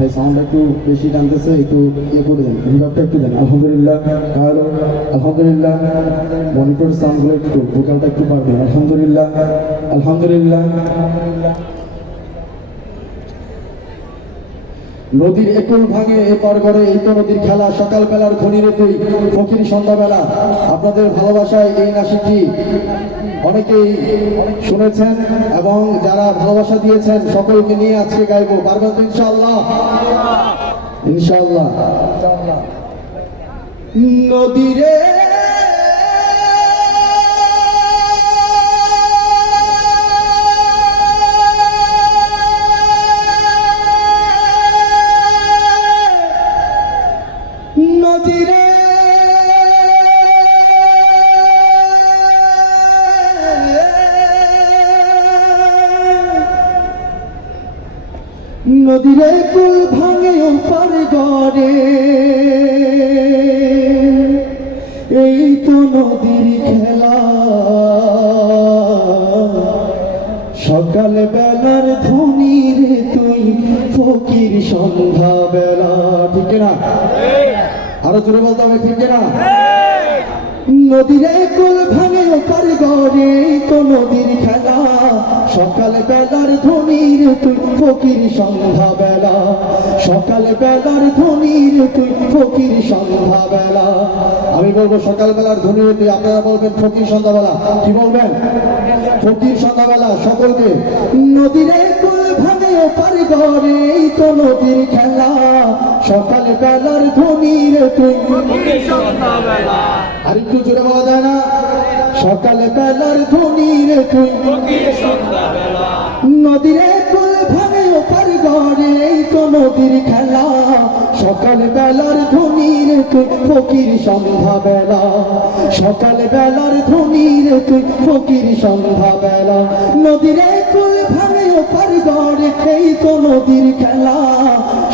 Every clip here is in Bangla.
ভাই সাউন্ডটা একটু বেশি টানতেছে, একটু ইয়ে করে দেন, রিভার্বটা একটু দেন। আলহামদুলিল্লাহ, হ্যালো আলহামদুলিল্লাহ, মনিটর সাউন্ডগুলো একটু, ভোকালটা একটু পারবেন। আলহামদুলিল্লাহ আলহামদুলিল্লাহ। নদীর একুল ভাঙে এপার করে, এই তো নদীর খেলা, সকালবেলার ধনীরে তুই ফকির সন্ধ্যাবেলা। আপনাদের ভালোবাসায় এই নাটকটি অনেকেই শুনেছেন এবং যারা ভালোবাসা দিয়েছেন সকলকে নিয়ে আজকে গাইবো। পারবেন তো ইনশাআল্লাহ? ইনশাআল্লাহ। নদীরে নদীরে নদীরে কুল ভাঙে ওপার গড়ে, এই তো নদীর খেলা, সকাল বেলার ধনী রে তুই ফকির সন্ধ্যা বেলা। ঠিক না? আরো জোরে বলতে হবে, ঠিক না? নদীর কুল ভাঙে ওপার গড়ে, তো নদীর খেলা, সকাল বেলার ধনীর তুই ফকির সন্ধ্যা বেলা, সকাল বেলার ধনীর তুই ফকির সন্ধ্যা বেলা। আমি বলবো সকাল বেলার ধনীর তুই, আপনারা বলবেন ফকির সন্ধ্যা বেলা। কি বলবেন? ফকির সন্ধ্যা বেলা সকলকে। নদীর কুল ভাঙে ওপার গড়ে, তো নদীর খেলা, সকাল বেলার ধনীর তুই ফকির সন্ধ্যা বেলা। আর একটু জোরে বলা যায় না? সকাল বেলার ধনীর তুই ফকির সন্ধ্যা বেলা। নদীর কুল ভাঙে ওপার গড়ে, তো নদীর খেলা, সকাল বেলার ধনীর তুই ফকির সন্ধ্যা বেলা, সকাল বেলার ধনীর তুই ফকির সন্ধ্যা বেলা। নদীর কুল ভাঙে ওপার গড়ে, এই তো নদীর খেলা,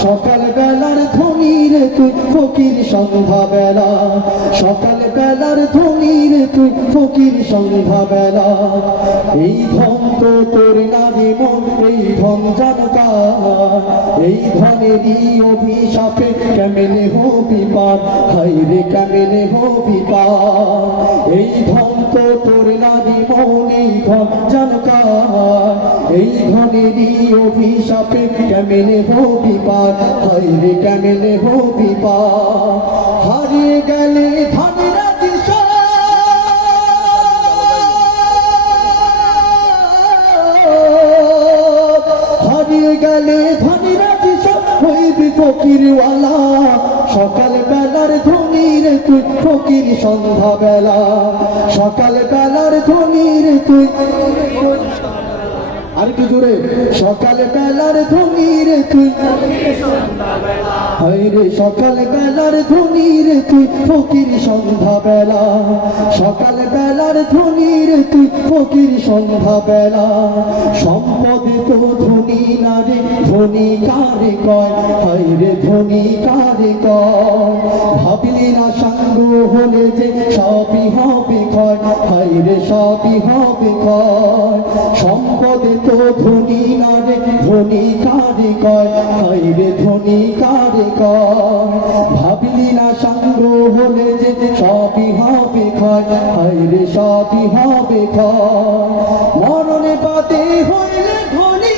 সকাল বেলার ধনীর তুই ফকির সন্ধ্যা বেলা, সকাল বেলার ধনীর তুই ফকির সন্ধ্যা বেলা। এই ধন তো তোর নারী মন, এই ধন জানকা, এই ধনেরই অভিশাপে কেমনে হবি পার, হাইরে কেমনে হবি পার। এই ধন তো তোর নারী মন, এই ধন জানকা, এই ধনেরই অভিশাপে কেমনে হবি পার, হাইরে কেমনে হবি পার। হারিয়ে গেলে ধনের গেলে ধনীরাজি সব হইবি ফকিরওয়ালা, সকাল বেলার ধনীর তুই ফকির সন্ধ্যা বেলা, সকাল বেলার ধনীর তুই। আর একটু জোরে, সকাল বেলার ধনীর তুই হায়রে, সকাল বেলার ধনীর তুই ফকির সন্ধ্যা বেলা, সকাল বেলার ধনীর তুই ফকির সন্ধ্যা বেলা। সম্পদে তো ধনী না রে, ধনী কারে কয়, হায়রে ধনী কারে কয়। ভাবলি না সাঙ্গ হলে যে সবই হবে ক্ষয়, হায়রে সবই হবে ক্ষয়। সম্পদে তো ধনী না রে, ধনী কারে কয়, হায়রে ধনী কারে কয়। ভাবলি না সাঙ্গ হলে যে সবই হবে ক্ষয়, হায়রে সবই হবে ক্ষয়। মরণে বাদে হইলে ধনী,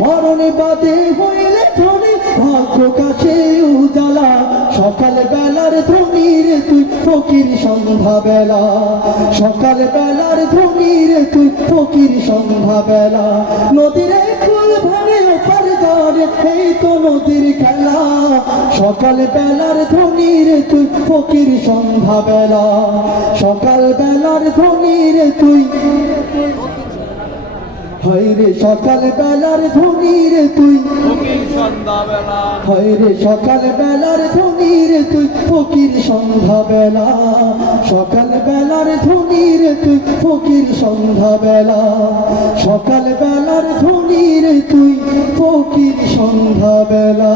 মরণে বাদে হইলে ধনী, ভাগ্য কাছে উজালা, সকাল বেলার ধনীর তুই ফকির সন্ধ্যা বেলা, সকাল বেলার ধনীর তুই ফকির সন্ধ্যা বেলা। নদীর কুল ভাঙে ওপার গড়ে, এই তো নদীর খেলা, সকাল বেলার ধনীর তুই ফকির সন্ধ্যা বেলা, সকাল বেলার ধনীর তুই হায়রে, সকাল বেলার ধনীর তুই ফকির সন্ধ্যা বেলা, হায়রে সকাল বেলার ধনীর তুই ফকির সন্ধ্যা বেলা, সকাল বেলার ধনীর তুই ফকির সন্ধ্যা বেলা, সকাল বেলার ধনীর তুই ফকির সন্ধ্যা বেলা।